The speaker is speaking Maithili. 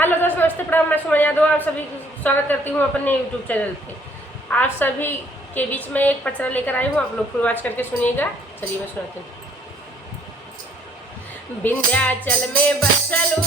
हेलो दोस्तों, नमस्ते, प्रणाम। मैं सुमन यादव आप सभी स्वागत करती हूँ अपने यूट्यूब चैनल पे। आप सभी के बीच में एक पचरा लेकर आई हूँ, आप लोग फुल वॉच करके सुनिएगा। चलिए मैं सुनाती हूँ। विंध्याचल में बसलू